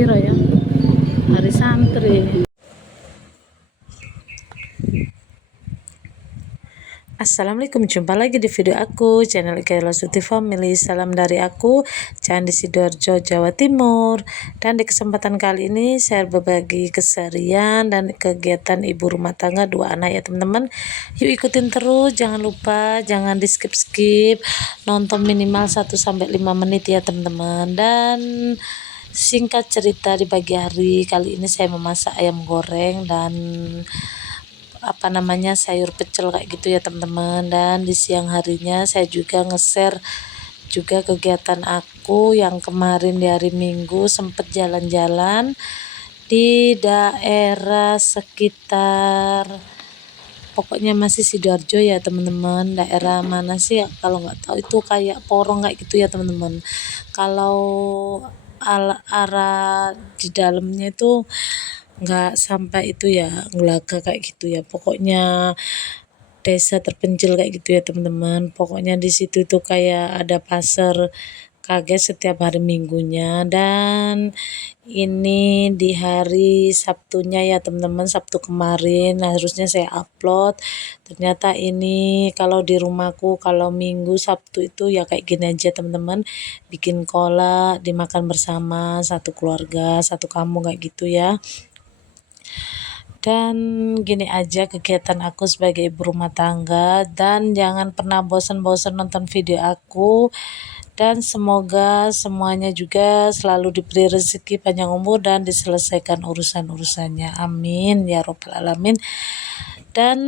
piro ya? Hari santri. Assalamualaikum, jumpa lagi di video aku, channel Ikaela Suti Family. Salam dari aku, Candi Sidoarjo, Jawa Timur. Dan di kesempatan kali ini saya berbagi keseharian dan kegiatan ibu rumah tangga 2 anak ya teman-teman. Yuk ikutin terus, jangan lupa, jangan di skip-skip, nonton minimal 1-5 menit ya teman-teman. Dan singkat cerita, di pagi hari kali ini saya memasak ayam goreng dan sayur pecel kayak gitu ya teman-teman. Dan di siang harinya saya juga nge-share juga kegiatan aku yang kemarin di hari Minggu sempet jalan-jalan di daerah sekitar, pokoknya masih Sidoarjo ya teman-teman. Daerah mana sih ya, kalau nggak tahu itu kayak Porong kayak gitu ya teman-teman. Kalau arah di dalamnya itu nggak sampai itu ya, Ngelaga kayak gitu ya, pokoknya desa terpencil kayak gitu ya teman-teman. Pokoknya di situ tuh kayak ada pasar kaget setiap hari Minggunya. Dan ini di hari Sabtunya ya teman-teman, Sabtu kemarin harusnya saya upload. Ternyata ini kalau di rumahku kalau Minggu Sabtu itu ya kayak gini aja teman-teman, bikin kolak dimakan bersama satu keluarga satu kampung kayak gitu ya. Dan gini aja kegiatan aku sebagai ibu rumah tangga. Dan jangan pernah bosan-bosan nonton video aku. Dan semoga semuanya juga selalu diberi rezeki panjang umur dan diselesaikan urusan-urusannya. Amin ya robbal alamin. Dan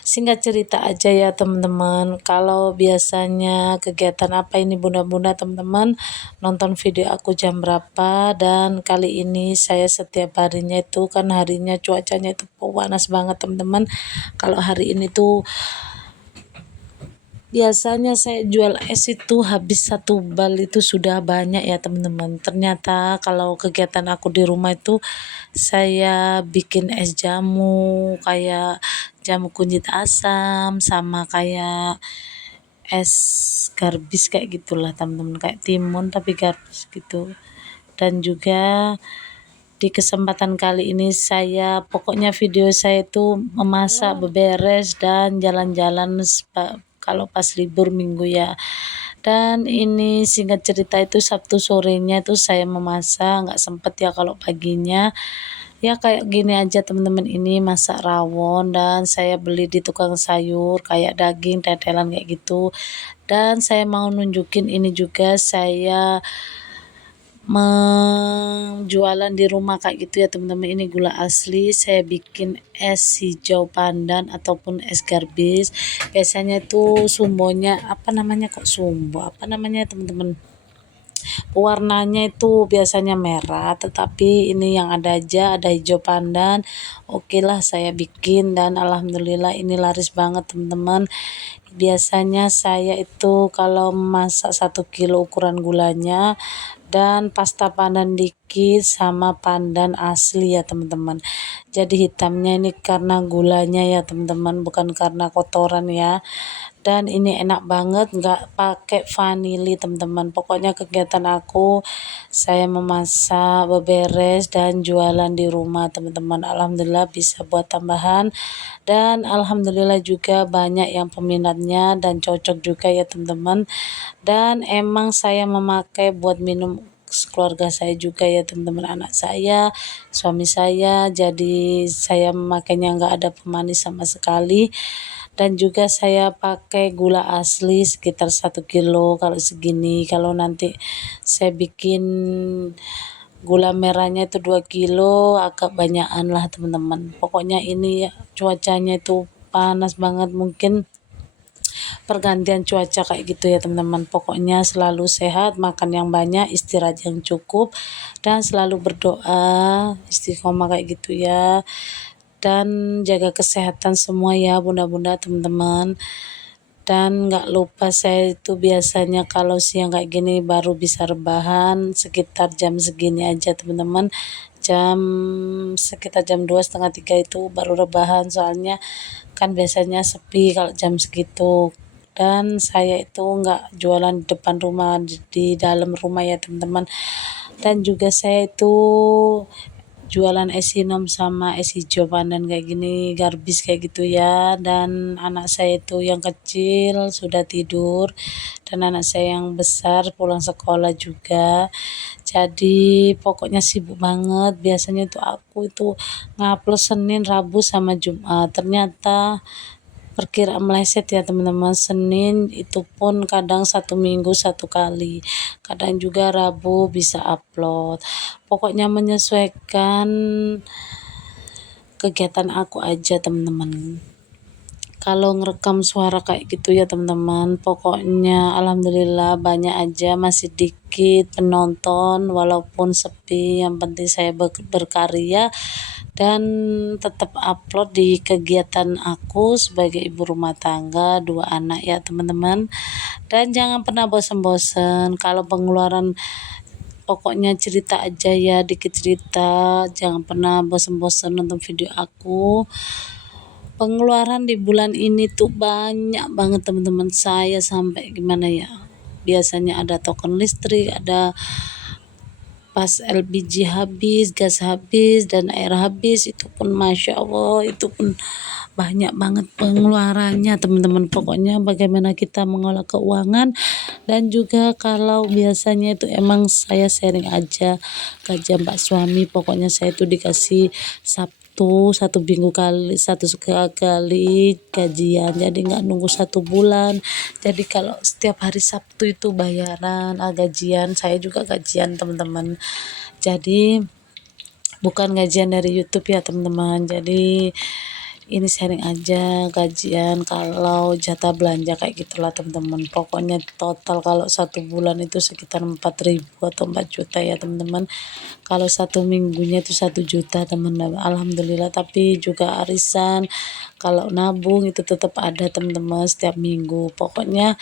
singkat cerita aja ya teman-teman, kalau biasanya kegiatan apa ini bunda-bunda teman-teman nonton video aku jam berapa. Dan kali ini saya setiap harinya itu kan harinya cuacanya itu panas banget teman-teman. Kalau hari ini tuh biasanya saya jual es itu habis 1 bal itu sudah banyak ya teman-teman. Ternyata kalau kegiatan aku di rumah itu saya bikin es jamu, kayak jamu kunyit asam sama kayak es garbis kayak gitulah teman-teman, kayak timun tapi garbis gitu. Dan juga di kesempatan kali ini saya pokoknya video saya itu memasak, beberes dan jalan-jalan kalau pas libur minggu ya. Dan ini singkat cerita itu Sabtu sorenya itu saya memasak, nggak sempet ya kalau paginya. Ya kayak gini aja teman-teman, ini masak rawon dan saya beli di tukang sayur kayak daging tetelan kayak gitu. Dan saya mau nunjukin ini juga, saya menjualan di rumah kayak gitu ya teman-teman. Ini gula asli, saya bikin es hijau pandan ataupun es garbis. Biasanya itu sumbonya teman-teman, warnanya itu biasanya merah, tetapi ini yang ada aja ada hijau pandan. Oke lah saya bikin dan alhamdulillah ini laris banget teman-teman. Biasanya saya itu kalau masak 1 kilo ukuran gulanya dan pasta pandan dikit sama pandan asli ya teman-teman. Jadi hitamnya ini karena gulanya ya teman-teman, bukan karena kotoran ya. Dan ini enak banget, nggak pakai vanili teman-teman. Pokoknya kegiatan aku saya memasak, beberes dan jualan di rumah teman-teman. Alhamdulillah bisa buat tambahan dan alhamdulillah juga banyak yang peminatnya dan cocok juga ya teman-teman. Dan emang saya memakai buat minum keluarga saya juga ya teman-teman, anak saya, suami saya. Jadi saya memakainya nggak ada pemanis sama sekali. Dan juga saya pakai gula asli sekitar 1 kilo kalau segini. Kalau nanti saya bikin gula merahnya itu 2 kilo agak banyakan lah teman-teman. Pokoknya ini ya, cuacanya itu panas banget, mungkin pergantian cuaca kayak gitu ya teman-teman. Pokoknya selalu sehat, makan yang banyak, istirahat yang cukup, dan selalu berdoa istiqomah kayak gitu ya. Dan jaga kesehatan semua ya bunda-bunda teman-teman. Dan nggak lupa saya itu biasanya kalau siang kayak gini baru bisa rebahan sekitar jam segini aja teman-teman. Sekitar jam 2, setengah 3 itu baru rebahan, soalnya kan biasanya sepi kalau jam segitu. dan saya itu nggak jualan di depan rumah, di dalam rumah ya teman-teman. Dan juga saya itu jualan es sinom sama es hijau pandan kayak gini, garbis kayak gitu ya. Dan anak saya itu yang kecil sudah tidur dan anak saya yang besar pulang sekolah juga. Jadi pokoknya sibuk banget. Biasanya itu aku itu ngupload Senin, Rabu sama Jumat. Ternyata perkiraan meleset ya teman-teman. Senin itu pun kadang 1 minggu 1 kali, kadang juga Rabu bisa upload. Pokoknya menyesuaikan kegiatan aku aja teman-teman. Kalau ngerekam suara kayak gitu ya teman-teman, pokoknya alhamdulillah banyak aja, masih dikit penonton walaupun sepi, yang penting saya berkarya dan tetap upload di kegiatan aku sebagai ibu rumah tangga 2 anak ya teman-teman. Dan jangan pernah bosan-bosan kalau pengeluaran, pokoknya cerita aja ya, dikit cerita, jangan pernah bosan-bosan nonton video aku. Pengeluaran di bulan ini tuh banyak banget teman-teman, saya sampai gimana ya, biasanya ada token listrik, ada pas LPG habis, gas habis, dan air habis, itu pun Masya Allah, itu pun banyak banget pengeluarannya teman-teman. Pokoknya bagaimana kita mengolah keuangan. Dan juga kalau biasanya itu emang saya sharing aja gajian Pak suami, pokoknya saya itu dikasih Sabtu 1 minggu kali, satu kali gajian, jadi nggak nunggu 1 bulan. Jadi kalau setiap hari Sabtu itu bayaran, gajian, saya juga gajian teman-teman. Jadi bukan gajian dari YouTube ya teman-teman. Jadi ini sharing aja gajian, kalau jatah belanja kayak gitulah teman-teman. Pokoknya total kalau 1 bulan itu sekitar 4.000 atau 4 juta ya teman-teman. Kalau 1 minggunya itu 1 juta teman-teman, alhamdulillah. Tapi juga arisan, kalau nabung itu tetap ada teman-teman setiap minggu. Pokoknya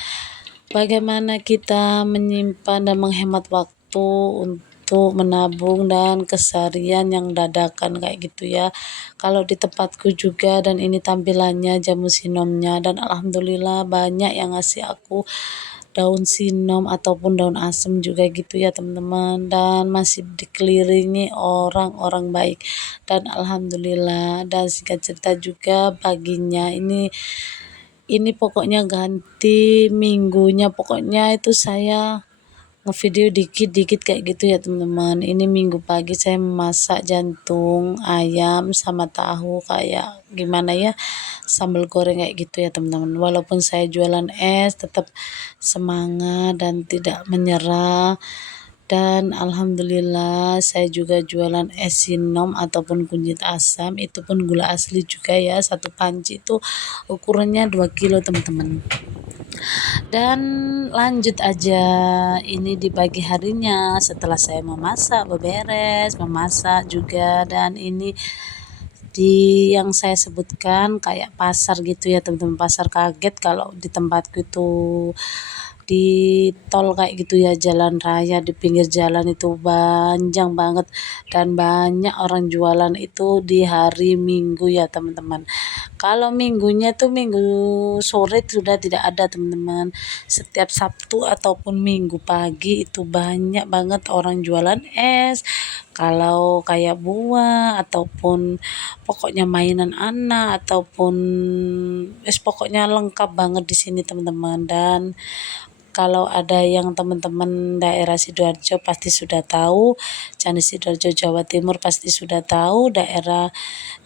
bagaimana kita menyimpan dan menghemat waktu untuk menabung dan keseharian yang dadakan kayak gitu ya. Kalau di tempatku juga, dan ini tampilannya jamu sinomnya, dan alhamdulillah banyak yang ngasih aku daun sinom ataupun daun asem juga gitu ya teman-teman, dan masih dikelilingi orang-orang baik dan alhamdulillah. Dan singkat cerita juga paginya ini pokoknya ganti minggunya, pokoknya itu saya ngevideo dikit-dikit kayak gitu ya teman-teman. Ini minggu pagi saya memasak jantung ayam sama tahu, kayak gimana ya, sambal goreng kayak gitu ya teman-teman. Walaupun saya jualan es, tetap semangat dan tidak menyerah. Dan alhamdulillah saya juga jualan es sinom ataupun kunyit asam, itu pun gula asli juga ya. Satu panci itu ukurannya 2 kilo teman-teman. Dan lanjut aja, ini di pagi harinya setelah saya memasak, beberes, memasak juga. Dan ini di yang saya sebutkan kayak pasar gitu ya teman-teman, pasar kaget kalau di tempatku itu. Di tol kayak gitu ya, jalan raya di pinggir jalan itu panjang banget, dan banyak orang jualan itu di hari Minggu ya teman-teman. Kalau minggunya tuh minggu sore sudah tidak ada teman-teman. Setiap Sabtu ataupun Minggu pagi itu banyak banget orang jualan es. Kalau kayak buah ataupun pokoknya mainan anak ataupun pokoknya lengkap banget di sini teman-teman. Dan kalau ada yang teman-teman daerah Sidoarjo pasti sudah tahu, Candi Sidoarjo Jawa Timur pasti sudah tahu, daerah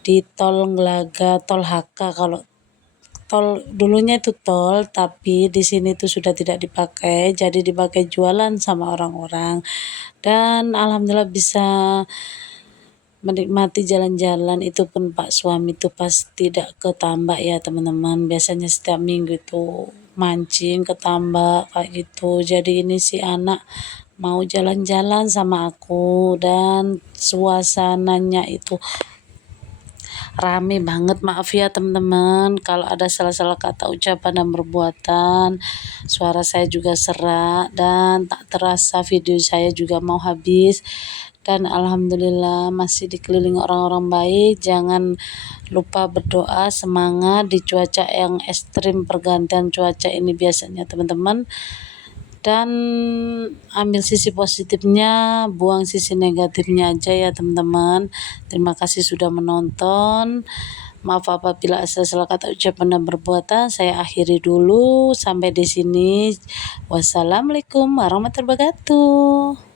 di tol Nglaga, tol HK. Kalau tol dulunya itu tol, tapi di sini itu sudah tidak dipakai, jadi dipakai jualan sama orang-orang. Dan alhamdulillah bisa menikmati jalan-jalan, itu pun Pak suami itu pas tidak ke tambak ya teman-teman. Biasanya setiap minggu itu mancing ke tambak kayak gitu. Jadi ini si anak mau jalan-jalan sama aku, dan suasananya itu rame banget. Maaf ya teman-teman kalau ada salah-salah kata ucapan dan perbuatan. Suara saya juga serak dan tak terasa video saya juga mau habis. dan alhamdulillah masih dikelilingi orang-orang baik. Jangan lupa berdoa, semangat di cuaca yang ekstrim, pergantian cuaca ini biasanya teman-teman. Dan ambil sisi positifnya, buang sisi negatifnya aja ya teman-teman. Terima kasih sudah menonton. Maaf apabila ada salah kata, ucapan dan perbuatan. Saya akhiri dulu sampai di sini. Wassalamualaikum warahmatullahi wabarakatuh.